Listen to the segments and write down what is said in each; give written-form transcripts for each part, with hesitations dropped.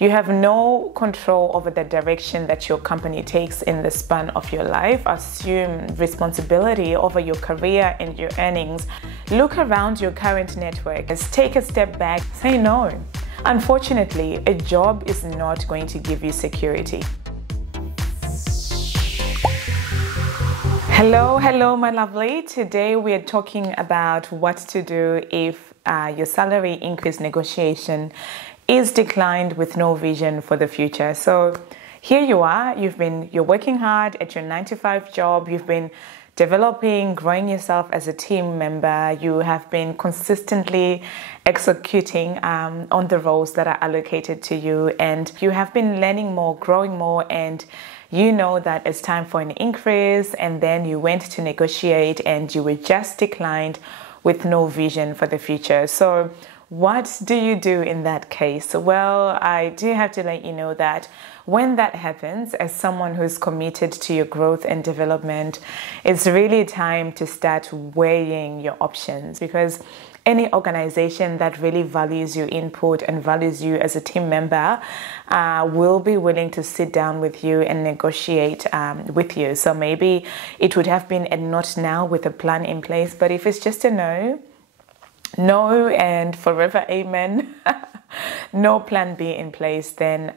You have no control over the direction that your company takes in the span of your life. Assume responsibility over your career and your earnings. Look around your current network. Take a step back. Say no. Unfortunately, a job is not going to give you security. Hello, my lovely. Today we are talking about what to do if your salary increase negotiation is declined with no vision for the future. So here you are, you're working hard at your 9-to-5 job, you've been developing, growing yourself as a team member, you have been consistently executing on the roles that are allocated to you, and you have been learning more, growing more, and you know that it's time for an increase, and then you went to negotiate and you were just declined with no vision for the future. So what do you do in that case? Well, I do have to let you know that when that happens, as someone who's committed to your growth and development, it's really time to start weighing your options, because any organization that really values your input and values you as a team member will be willing to sit down with you and negotiate with you. So maybe it would have been a not now with a plan in place, but if it's just a no and forever amen, no plan B in place, then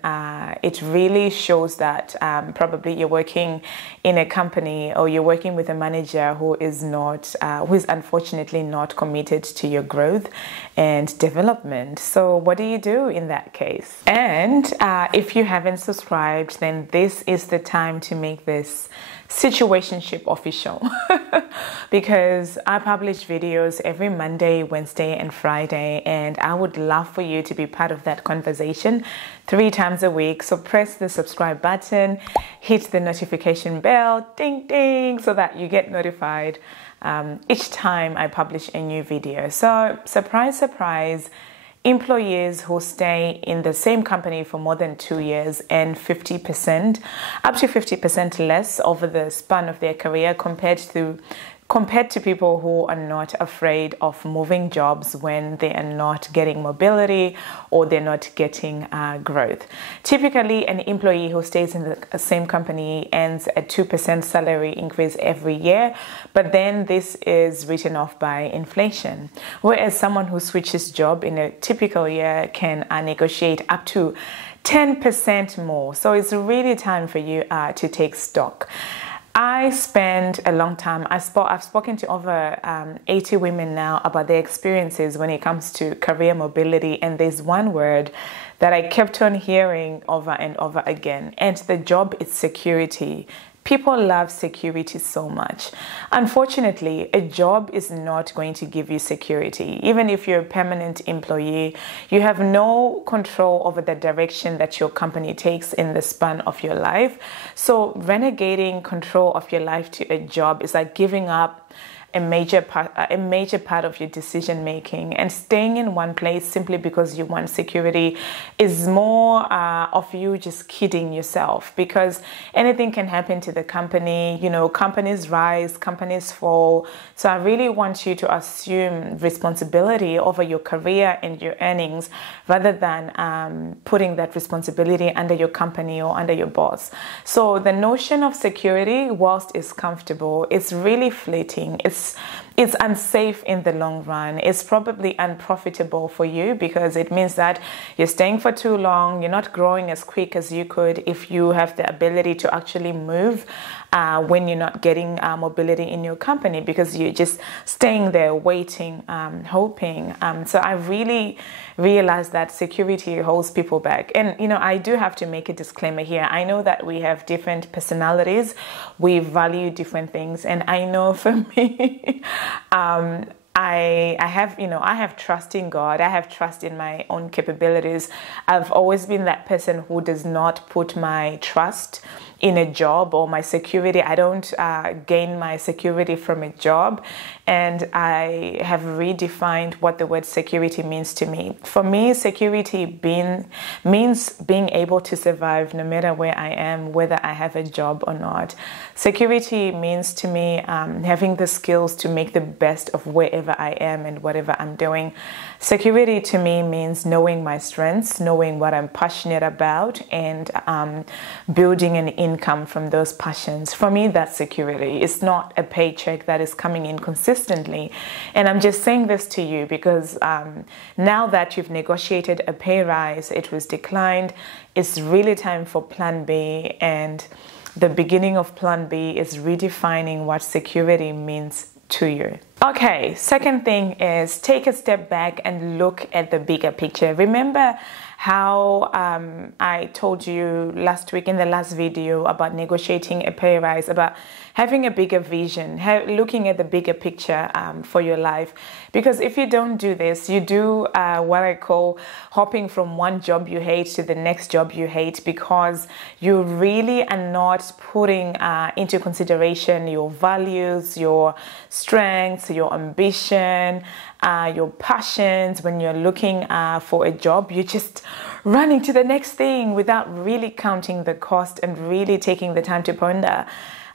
it really shows that probably you're working in a company or you're working with a manager who is unfortunately not committed to your growth and development. So what do you do in that case? And if you haven't subscribed, then this is the time to make this situationship official because I publish videos every Monday, Wednesday and Friday, and I would love for you to be part of that conversation 3 times a week. So press the subscribe button, hit the notification bell, ding ding, so that you get notified each time I publish a new video. So surprise, surprise, employees who stay in the same company for more than 2 years and 50%, up to 50% less over the span of their career compared to people who are not afraid of moving jobs when they are not getting mobility or they're not getting growth. Typically, an employee who stays in the same company earns a 2% salary increase every year, but then this is written off by inflation. Whereas someone who switches job in a typical year can negotiate up to 10% more. So it's really time for you to take stock. I spent a long time, I've spoken to over 80 women now about their experiences when it comes to career mobility, and there's one word that I kept on hearing over and over again, and the job is security. People love security so much. Unfortunately, a job is not going to give you security. Even if you're a permanent employee, you have no control over the direction that your company takes in the span of your life. So renegating control of your life to a job is like giving up a major part of your decision making, and staying in one place simply because you want security is more of you just kidding yourself, because anything can happen to the company. You know, companies rise, companies fall. So I really want you to assume responsibility over your career and your earnings rather than putting that responsibility under your company or under your boss. So the notion of security, whilst it's comfortable, it's really fleeting. It's unsafe in the long run. It's probably unprofitable for you because it means that you're staying for too long. You're not growing as quick as you could if you have the ability to actually move when you're not getting mobility in your company, because you're just staying there waiting, hoping. So I really realized that security holds people back. And, you know, I do have to make a disclaimer here. I know that we have different personalities. We value different things. And I know for me, I have trust in God. I have trust in my own capabilities. I've always been that person who does not put my trust in a job, or my security. I don't gain my security from a job, and I have redefined what the word security means to me. For me, security means being able to survive no matter where I am, whether I have a job or not. Security means to me having the skills to make the best of wherever I am and whatever I'm doing. Security to me means knowing my strengths, knowing what I'm passionate about, and building an income from those passions. For me, that's security. It's not a paycheck that is coming in consistently. And I'm just saying this to you because now that you've negotiated a pay rise, it was declined, it's really time for plan B. And the beginning of plan B is redefining what security means to you. Okay, second thing is take a step back and look at the bigger picture. Remember how I told you last week in the last video about negotiating a pay rise, about having a bigger vision, looking at the bigger picture for your life. Because if you don't do this, you do what I call hopping from one job you hate to the next job you hate, because you really are not putting into consideration your values, your strengths, your ambition, your passions. When you're looking for a job, you're just running to the next thing without really counting the cost and really taking the time to ponder.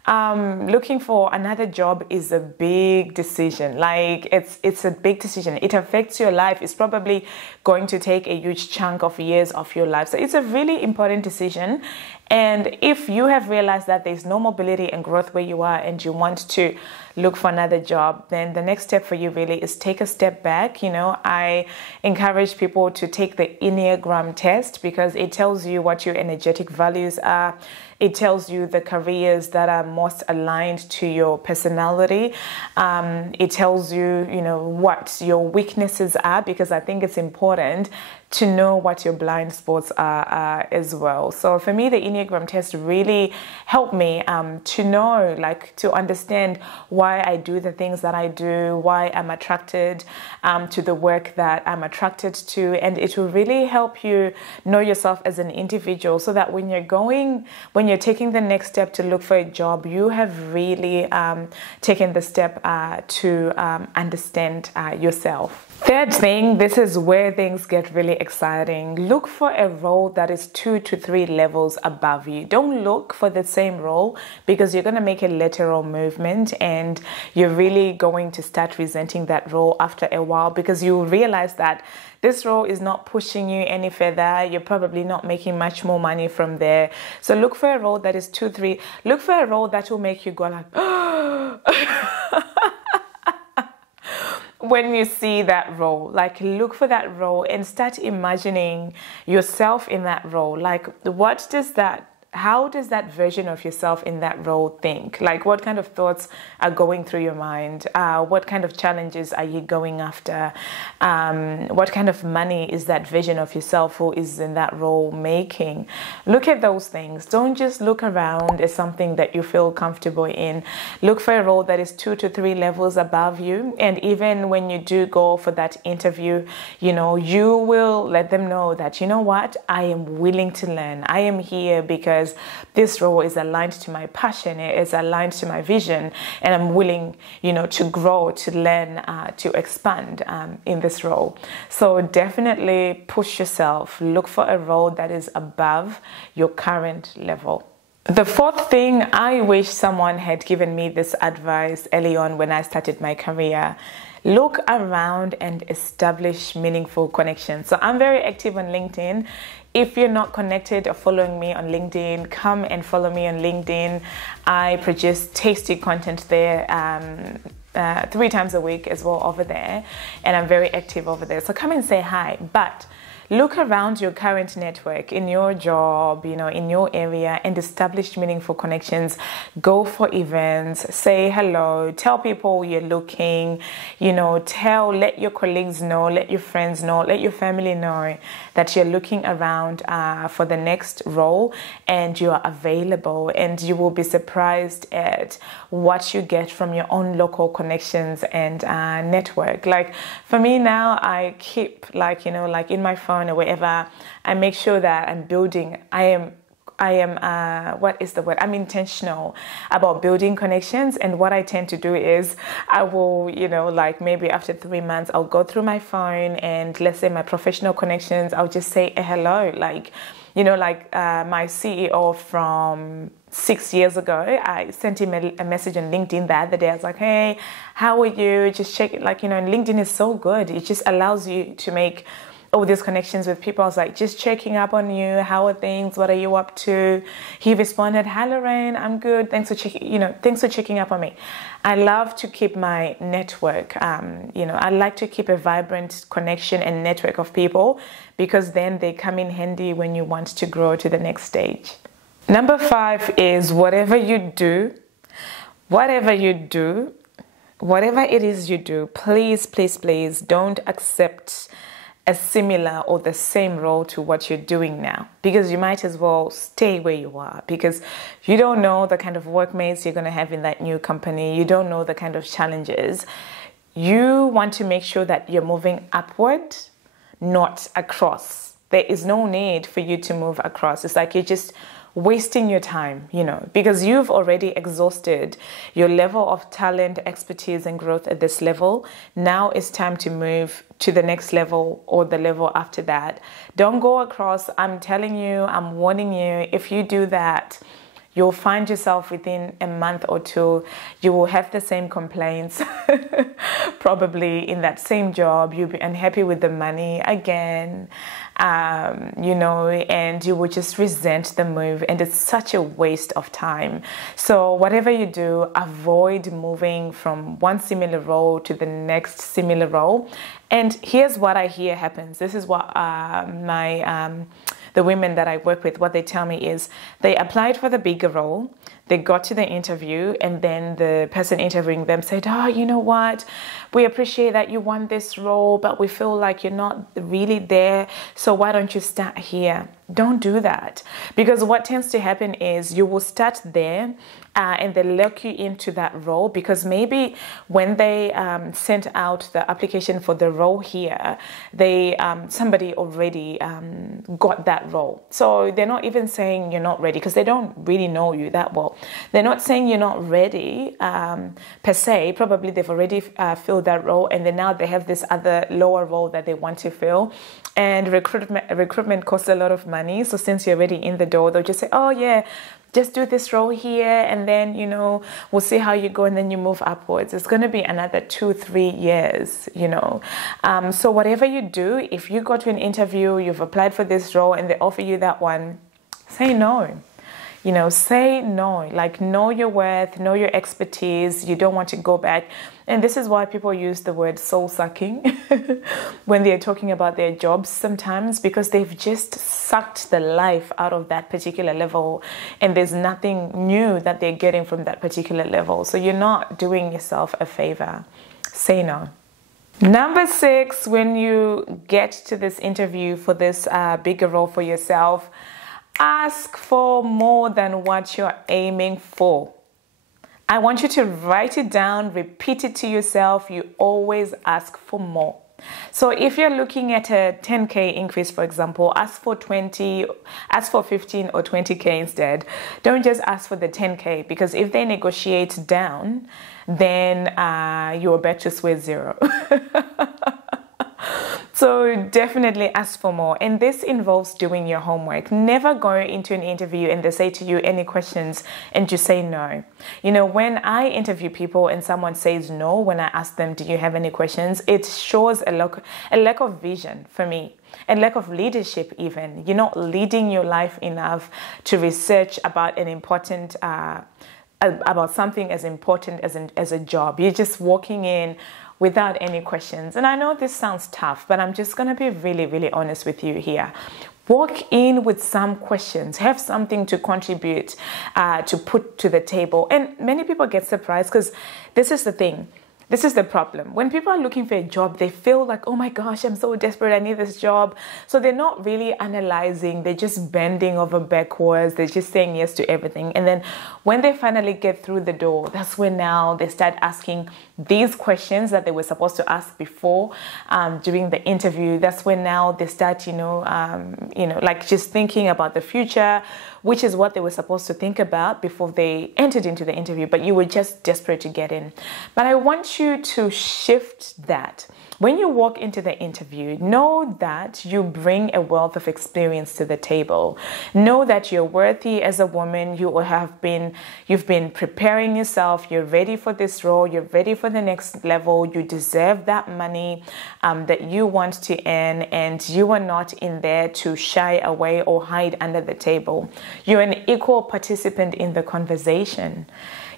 Looking for another job is a big decision. Like it's a big decision. It affects your life. It's probably going to take a huge chunk of years of your life. So it's a really important decision. And if you have realized that there's no mobility and growth where you are and you want to look for another job, then the next step for you really is take a step back. You know, I encourage people to take the Enneagram test because it tells you what your energetic values are. It tells you the careers that are most aligned to your personality. It tells you, you know, what your weaknesses are, because I think it's important to know what your blind spots are as well. So for me, the Enneagram test really helped me to know, like, to understand why I do the things that I do, why I'm attracted to the work that I'm attracted to. And it will really help you know yourself as an individual, so that when you're taking the next step to look for a job, you have really taken the step to understand yourself. Third thing, this is where things get really exciting. Look for a role that is 2 to 3 levels above you. Don't look for the same role, because you're going to make a lateral movement and you're really going to start resenting that role after a while, because you realize that this role is not pushing you any further. You're probably not making much more money from there. So look for a role that is 2, 3. Look for a role that will make you go like, when you see that role. Like, look for that role and start imagining yourself in that role. Like, how does that version of yourself in that role think? Like, what kind of thoughts are going through your mind? What kind of challenges are you going after? What kind of money is that vision of yourself who is in that role making? Look at those things. Don't just look around at something that you feel comfortable in. Look for a role that is 2 to 3 levels above you. And even when you do go for that interview, you know, you will let them know that, you know what, I am willing to learn. I am here because this role is aligned to my passion, it is aligned to my vision, and I'm willing, you know, to grow, to learn, to expand in this role. So definitely push yourself. Look for a role that is above your current level. The fourth thing, I wish someone had given me this advice early on when I started my career. Look around and establish meaningful connections. So I'm very active on LinkedIn. If you're not connected or following me on LinkedIn, come and follow me on LinkedIn. I produce tasty content there 3 times a week as well over there. And I'm very active over there. So come and say hi. But look around your current network, in your job, you know, in your area, and establish meaningful connections. Go for events, say hello, tell people you're looking, you know, let your colleagues know, let your friends know, let your family know that you're looking around for the next role and you are available. And you will be surprised at what you get from your own local connections and network. Like for me now, I keep, like, you know, like in my phone or wherever, I make sure that I am what is the word? I'm intentional about building connections. And what I tend to do is I will, like maybe after 3 months, I'll go through my phone and let's say my professional connections, I'll just say hello. Like, my CEO from 6 years ago, I sent him a message on LinkedIn the other day. I was like, hey, how are you? Just check it. Like, LinkedIn is so good. It just allows you to make all these connections with people. I was like, just checking up on you. How are things? What are you up to? He responded, hi, Lorraine, I'm good. Thanks for checking up on me. I love to keep my network. I like to keep a vibrant connection and network of people because then they come in handy when you want to grow to the next stage. Number 5 is whatever it is you do, please don't accept a similar or the same role to what you're doing now, because you might as well stay where you are, because you don't know the kind of workmates you're going to have in that new company. You don't know the kind of challenges. You want to make sure that you're moving upward, not across. There is no need for you to move across. It's like you're just wasting your time, because you've already exhausted your level of talent, expertise, and growth at this level. Now it's time to move to the next level or the level after that. Don't go across. I'm telling you, I'm warning you, if you do that, you'll find yourself within a month or 2, you will have the same complaints, probably in that same job. You'll be unhappy with the money again, and you will just resent the move. And it's such a waste of time. So whatever you do, avoid moving from one similar role to the next similar role. And here's what I hear happens. This is what the women that I work with, what they tell me is they applied for the bigger role, they got to the interview, and then the person interviewing them said, oh, you know what? We appreciate that you want this role, but we feel like you're not really there. So why don't you start here? Don't do that, because what tends to happen is you will start there and they lock you into that role, because maybe when they sent out the application for the role here, somebody already got that role. So they're not even saying you're not ready, because they don't really know you that well. They're not saying you're not ready per se. Probably they've already filled that role, and then now they have this other lower role that they want to fill. And recruitment costs a lot of money. So since you're already in the door, they'll just say, oh yeah, just do this role here, and then, we'll see how you go, and then you move upwards. It's going to be another 2-3 years, So whatever you do, if you go to an interview, you've applied for this role and they offer you that one, say no. Say no, like know your worth, know your expertise. You don't want to go back. And this is why people use the word soul sucking when they're talking about their jobs sometimes, because they've just sucked the life out of that particular level, and there's nothing new that they're getting from that particular level. So you're not doing yourself a favor. Say no. Number 6, when you get to this interview for this bigger role for yourself, ask for more than what you're aiming for. I want you to write it down, repeat it to yourself. You always ask for more. So if you're looking at a 10K increase, for example, ask for 20, ask for 15 or 20K instead. Don't just ask for the 10K, because if they negotiate down, then you're back to square zero. So definitely ask for more. And this involves doing your homework. Never go into an interview and they say to you, any questions, and you say no. When I interview people and someone says no, when I ask them, do you have any questions? It shows a lack of vision for me. A lack of leadership even. You're not leading your life enough to research about about something as important as a job. You're just walking in without any questions. And I know this sounds tough, but I'm just going to be really, really honest with you here. Walk in with some questions. Have something to contribute, to put to the table. And many people get surprised, because this is the thing. This is the problem. When people are looking for a job, they feel like, oh my gosh, I'm so desperate, I need this job. So they're not really analyzing, they're just bending over backwards, they're just saying yes to everything. And then when they finally get through the door, that's when now they start asking these questions that they were supposed to ask before during the interview. That's when now they start, like just thinking about the future, which is what they were supposed to think about before they entered into the interview, but you were just desperate to get in. But I want you to shift that. When you walk into the interview, know that you bring a wealth of experience to the table. Know that you're worthy as a woman. You've been preparing yourself. You're ready for this role. You're ready for the next level. You deserve that money that you want to earn, and you are not in there to shy away or hide under the table. You're an equal participant in the conversation.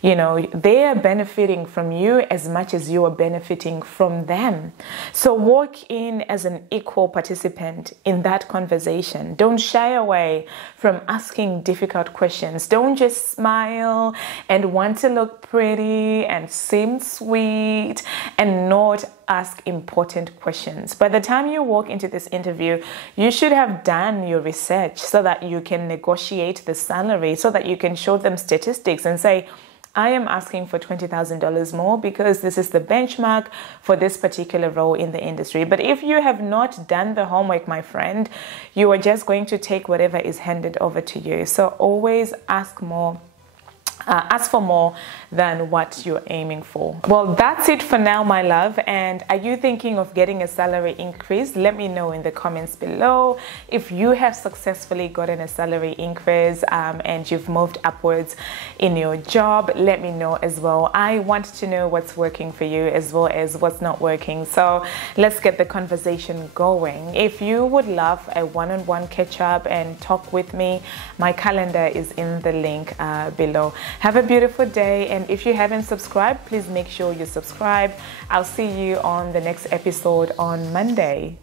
They are benefiting from you as much as you are benefiting from them. So walk in as an equal participant in that conversation. Don't shy away from asking difficult questions. Don't just smile and want to look pretty and seem sweet and not ask important questions. By the time you walk into this interview, you should have done your research so that you can negotiate the salary, so that you can show them statistics and say, I am asking for $20,000 more because this is the benchmark for this particular role in the industry. But if you have not done the homework, my friend, you are just going to take whatever is handed over to you. So always ask more. Ask for more than what you're aiming for. Well, that's it for now, my love. And are you thinking of getting a salary increase? Let me know in the comments below. If you have successfully gotten a salary increase and you've moved upwards in your job, let me know as well. I want to know what's working for you as well as what's not working. So let's get the conversation going. If you would love a one-on-one catch-up and talk with me, my calendar is in the link below. Have a beautiful day, and if you haven't subscribed, please make sure you subscribe. I'll see you on the next episode on Monday.